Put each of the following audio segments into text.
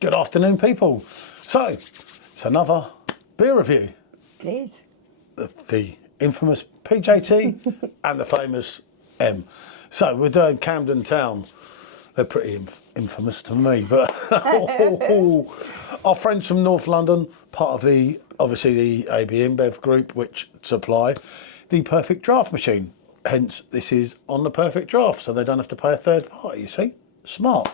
Good afternoon, people. So, it's another beer review. Please. The infamous PJT and the famous M. So, we're doing Camden Town. They're pretty infamous to me, but our friends from North London, part of the, obviously, the AB InBev group, which supply the Perfectdraft machine. Hence, this is on the Perfectdraft, so they don't have to pay a third party, you see? Smart.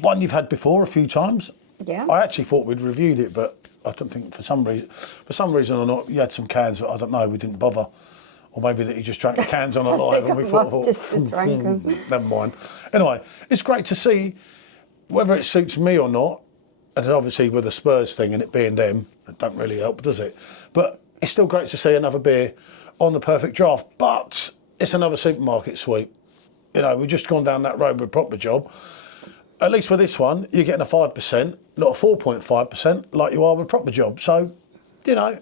One you've had before a few times. Yeah. I actually thought we'd reviewed it, but I don't think for some reason or not, you had some cans, but I don't know, we didn't bother. Or maybe that you just drank the cans on a live and we thought, just drank them. Never mind. Anyway, it's great to see whether it suits me or not. And obviously with the Spurs thing and it being them, it don't really help, does it? But it's still great to see another beer on the Perfectdraft. But it's another supermarket sweep. You know, we've just gone down that road with Proper Job. At least with this one, you're getting a 5%, not a 4.5%, like you are with Proper Job. So, you know,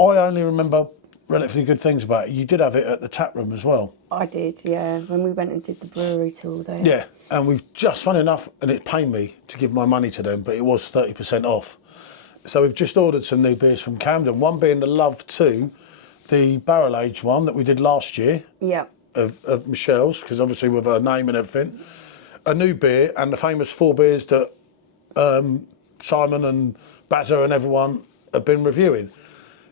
I only remember relatively good things about it. You did have it at the tap room as well. I did, yeah, when we went and did the brewery tour there. Yeah, and we've just, funny enough, and it pained me to give my money to them, but it was 30% off. So we've just ordered some new beers from Camden, one being the Love 2, the barrel-aged one that we did last year. Yeah. Of Michelle's, because obviously with her name and everything. A new beer and the famous 4 beers that Simon and Bazza and everyone have been reviewing.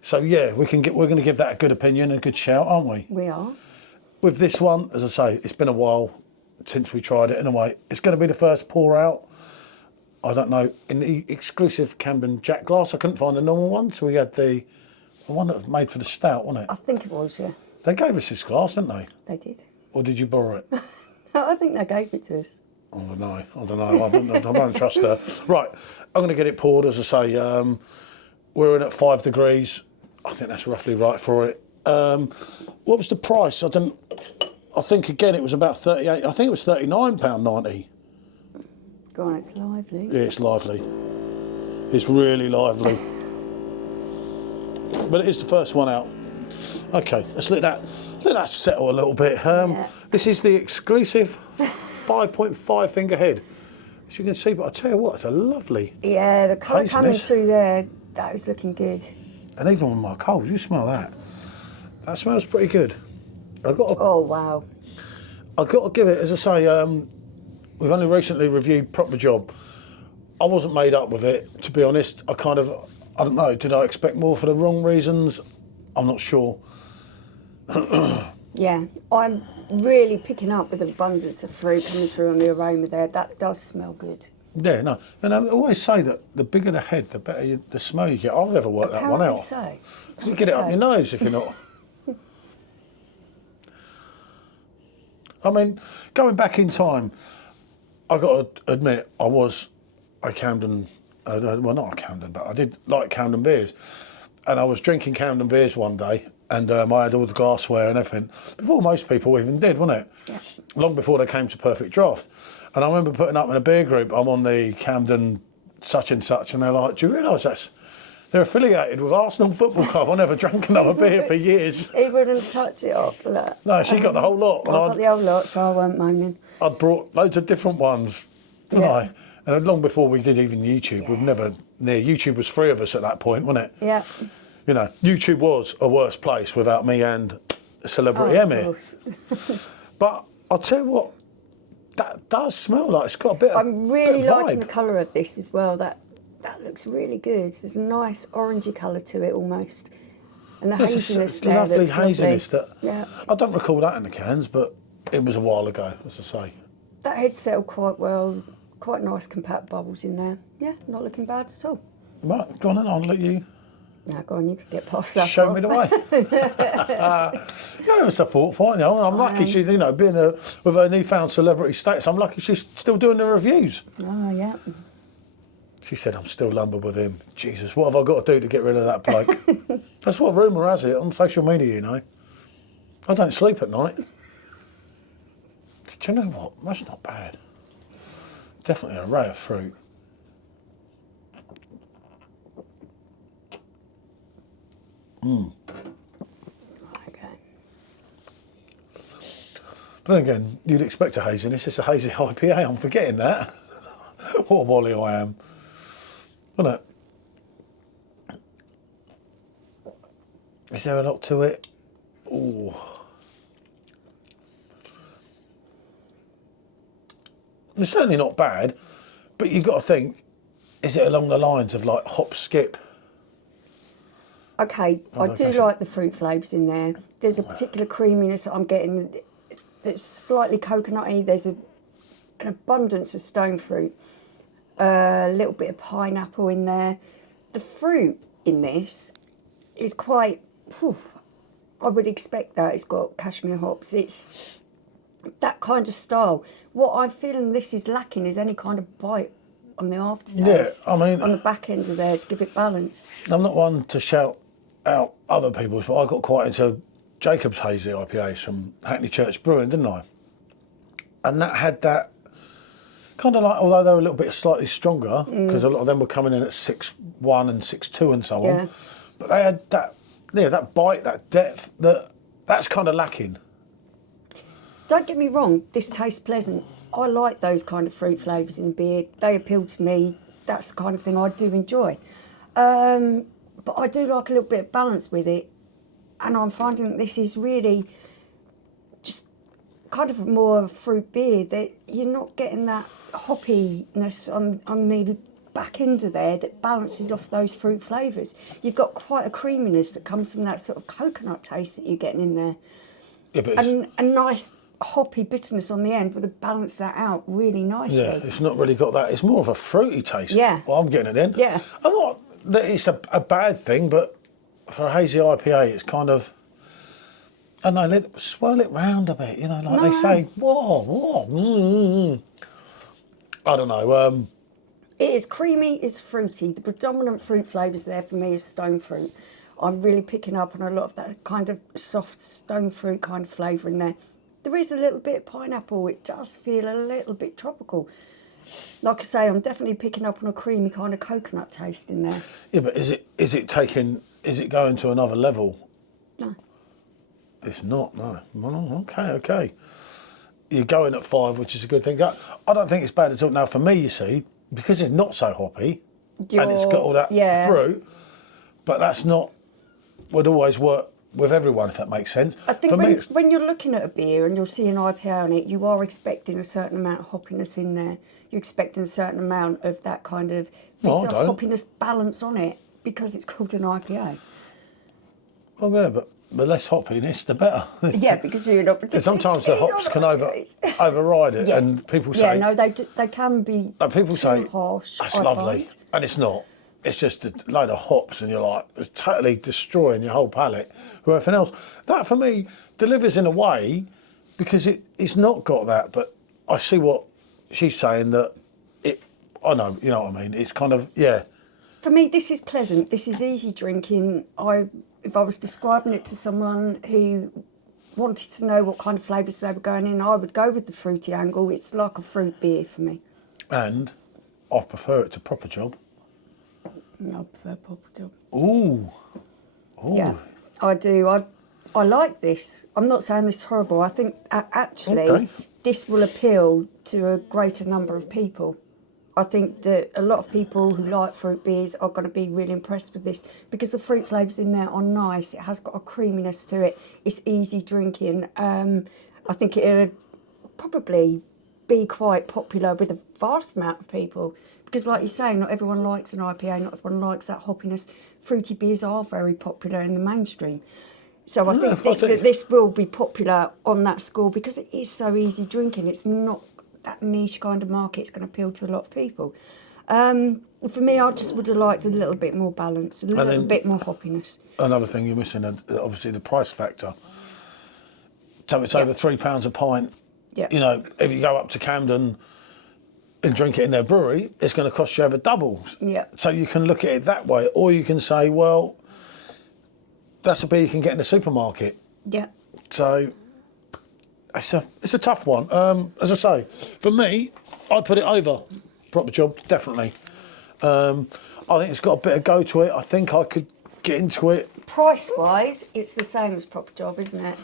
So yeah, we're going to give that a good opinion and a good shout, aren't we? We are. With this one, as I say, it's been a while since we tried it. Anyway, it's going to be the first pour out. I don't know, in the exclusive Camden Jack glass. I couldn't find the normal one, so we had the one that was made for the stout, wasn't it? I think it was, yeah. They gave us this glass, didn't they? They did. Or did you borrow it? I think they gave it to us. I don't know. I don't trust her. Right, I'm going to get it poured. As I say, we're in at 5 degrees. I think that's roughly right for it. What was the price? I think again it was about 38. I think it was £39.90. Go on, it's lively. Yeah, it's lively. It's really lively. But it is the first one out. Okay, let's let that settle a little bit. Yeah. This is the exclusive 5.5 finger head. As you can see, but I tell you what, it's a lovely. Yeah, the colour coming haziness. through there, that is looking good. And even with my cold, you smell that. That smells pretty good. Oh, wow. I've got to give it, as I say, we've only recently reviewed Proper Job. I wasn't made up with it, to be honest. I don't know, did I expect more for the wrong reasons? I'm not sure. Yeah, I'm really picking up with abundance of fruit coming through on the aroma there. That does smell good. Yeah, no. And I always say that the bigger the head, the better the smell you get. I've never worked that one out. So. You get it up your nose if you're not. I mean, going back in time, I got to admit, I was a Camden, well, not a Camden, but I did like Camden beers. And I was drinking Camden beers one day, and I had all the glassware and everything, before most people even did, wasn't it? Yeah. Long before they came to Perfectdraft. And I remember putting up in a beer group, I'm on the Camden such and such, and they're like, do you realise they're affiliated with Arsenal Football Club? I never drank another beer for years. He wouldn't touch it after that. No, she got the whole lot. I got the whole lot, so I weren't moaning. I'd brought loads of different ones, didn't Yeah. I? And long before we did even YouTube, we've never, YouTube was 3 of us at that point, wasn't it? Yeah. You know, YouTube was a worse place without me and Celebrity Oh, Emmy. But I'll tell you what, that does smell like it's got a bit of I'm really bit of liking vibe. the colour of this as well. That looks really good. There's a nice orangey colour to it almost. And the There's haziness a there lovely looks haziness lovely. that Yeah. I don't recall that in the cans, but it was a while ago, as I say. That head settled quite well. Quite nice compact bubbles in there. Yeah, not looking bad at all. Right, go on then, I'll let you Now go on, you can get past that. show part. me the way. Yeah, it's a thought for you. I'm lucky she's, you know, being with her newfound celebrity status, I'm lucky she's still doing the reviews. Oh, yeah. She said, I'm still lumbered with him. Jesus, what have I got to do to get rid of that bloke? That's what rumour has it on social media, you know. I don't sleep at night. Do you know what? That's not bad. Definitely an array of fruit. Okay. But then again, you'd expect a haziness. It's a hazy IPA. I'm forgetting that. What a wally I am. Isn't it? Is there a lot to it? Ooh. It's certainly not bad, but you've got to think, is it along the lines of like hop skip? Okay, I do like the fruit flavours in there. There's a particular creaminess that I'm getting that's slightly coconutty. There's an abundance of stone fruit, a little bit of pineapple in there. The fruit in this is quite, I would expect that. It's got cashmere hops. It's that kind of style. What I'm feeling this is lacking is any kind of bite on the aftertaste. Yeah, I mean, on the back end of there to give it balance. I'm not one to shout out other people's, but I got quite into Jacob's Hazy IPAs from Hackney Church Brewing, didn't I? And that had that kind of like, although they were a little bit slightly stronger, because a lot of them were coming in at 6.1 and 6.2 and so on. But they had that, that bite, that depth, that's kind of lacking. Don't get me wrong, this tastes pleasant. I like those kind of fruit flavours in beer. They appeal to me. That's the kind of thing I do enjoy. But I do like a little bit of balance with it. And I'm finding that this is really just kind of more of a fruit beer. That you're not getting that hoppiness on the back end of there that balances off those fruit flavours. You've got quite a creaminess that comes from that sort of coconut taste that you're getting in there. Yeah, but and a nice hoppy bitterness on the end would have balanced that out really nicely. Yeah, it's not really got that. It's more of a fruity taste. Yeah. Well, I'm getting it in. Yeah. I'm not that it's a bad thing, but for a hazy IPA, it's kind of, I don't know, swirl it round a bit, like they say, whoa. I don't know. It is creamy, it's fruity. The predominant fruit flavours there for me is stone fruit. I'm really picking up on a lot of that kind of soft stone fruit kind of flavour in there. There is a little bit of pineapple. It does feel a little bit tropical. Like I say, I'm definitely picking up on a creamy kind of coconut taste in there. Yeah, but is it going to another level? No. It's not, no. Okay. You're going at 5, which is a good thing. I don't think it's bad at all. Now, for me, you see, because it's not so hoppy, and it's got all that fruit, but that's not, would always work with everyone, if that makes sense. I think when you're looking at a beer and you'll see an IPA on it, you are expecting a certain amount of hoppiness in there. You're expecting a certain amount of that kind of bitter hoppiness balance on it because it's called an IPA. Well, yeah, but the less hoppiness, the better. Yeah, because you're not particularly. Sometimes the hops can override it, and people say. Yeah, no, they can be. People say harsh. That's lovely, and it's not. It's just a load of hops, and you're like, it's totally destroying your whole palate or everything else. That for me delivers in a way because it's not got that. But I see what she's saying that I know, you know what I mean. It's kind of For me, this is pleasant. This is easy drinking. If I was describing it to someone who wanted to know what kind of flavours they were going in, I would go with the fruity angle. It's like a fruit beer for me. And I prefer it to Proper Job. No, I prefer Proper Job. Ooh. Yeah, I do. I like this. I'm not saying this is horrible. I think actually this will appeal to a greater number of people. I think that a lot of people who like fruit beers are going to be really impressed with this because the fruit flavours in there are nice. It has got a creaminess to it. It's easy drinking. I think it'll probably be quite popular with a vast amount of people because, like you say, not everyone likes an IPA, not everyone likes that hoppiness. Fruity beers are very popular in the mainstream. So I think this will be popular on that score because it is so easy drinking. It's not that niche kind of market. It's going to appeal to a lot of people. For me, I just would have liked a little bit more balance, a little bit more hoppiness. Another thing you're missing, obviously, the price factor. So it's over £3 a pint. Yeah. If you go up to Camden and drink it in their brewery, it's going to cost you over double. Yeah. So you can look at it that way, or you can say, well, that's a beer you can get in the supermarket. Yeah. So it's a tough one. As I say, for me, I'd put it over Proper Job, definitely. I think it's got a bit of go to it. I think I could get into it. Price-wise, it's the same as Proper Job, isn't it?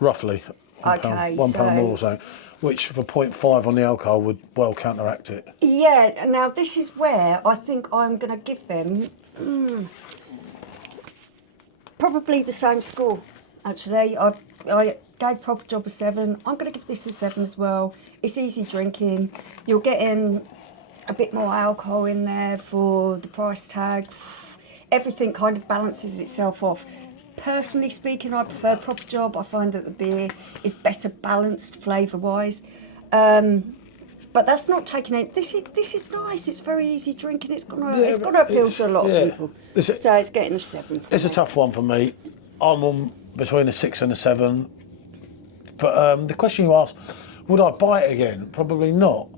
Roughly. Okay, £1 so more or so, which for 0.5 on the alcohol would well counteract it. yeah. Now this is where I think I'm going to give them probably the same score. Actually, I gave Proper Job a 7. I'm going to give this a 7 as well. It's easy drinking. You're getting a bit more alcohol in there for the price tag. Everything kind of balances itself off. Personally speaking, I prefer Proper Job. I find that the beer is better balanced flavour-wise. But that's not taking it. This is nice. It's very easy drinking. It's gonna appeal to a lot of people. So it's getting a 7. It's a tough one for me. I'm on between a 6 and a 7. But the question you asked, would I buy it again? Probably not.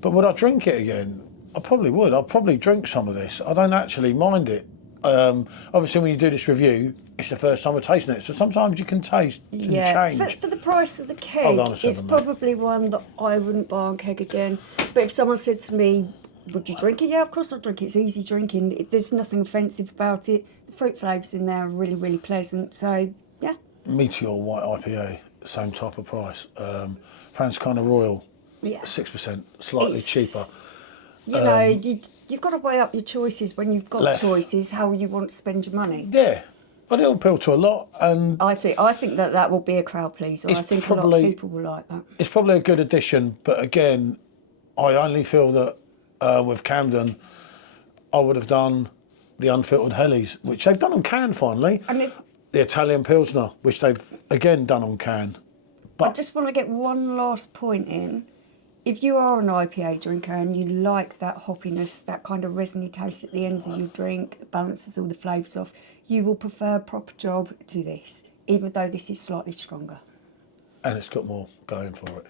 But would I drink it again? I probably would. I'd probably drink some of this. I don't actually mind it. Obviously, when you do this review, it's the first time we're tasting it. So sometimes you can taste and change. For the price of the keg, it's probably one that I wouldn't buy on keg again. But if someone said to me, would you drink it? Yeah, of course I'll drink it. It's easy drinking. There's nothing offensive about it. The fruit flavours in there are really, really pleasant. So, yeah. Meteor White IPA, same type of price. France kind of Royal, 6%, slightly cheaper. You know, you've got to weigh up your choices when you've got choices, how you want to spend your money. Yeah, but it'll appeal to a lot. And I think that will be a crowd pleaser. I think a lot of people will like that. It's probably a good addition, but again, I only feel that with Camden, I would have done the unfiltered Hellies, which they've done on can finally. And the Italian Pilsner, which they've again done on can. But I just want to get one last point in. If you are an IPA drinker and you like that hoppiness, that kind of resiny taste at the end of your drink that balances all the flavours off, you will prefer Proper Job to this, even though this is slightly stronger. And it's got more going for it.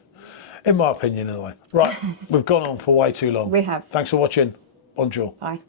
In my opinion, anyway. Right, we've gone on for way too long. We have. Thanks for watching. Bonjour. Bye.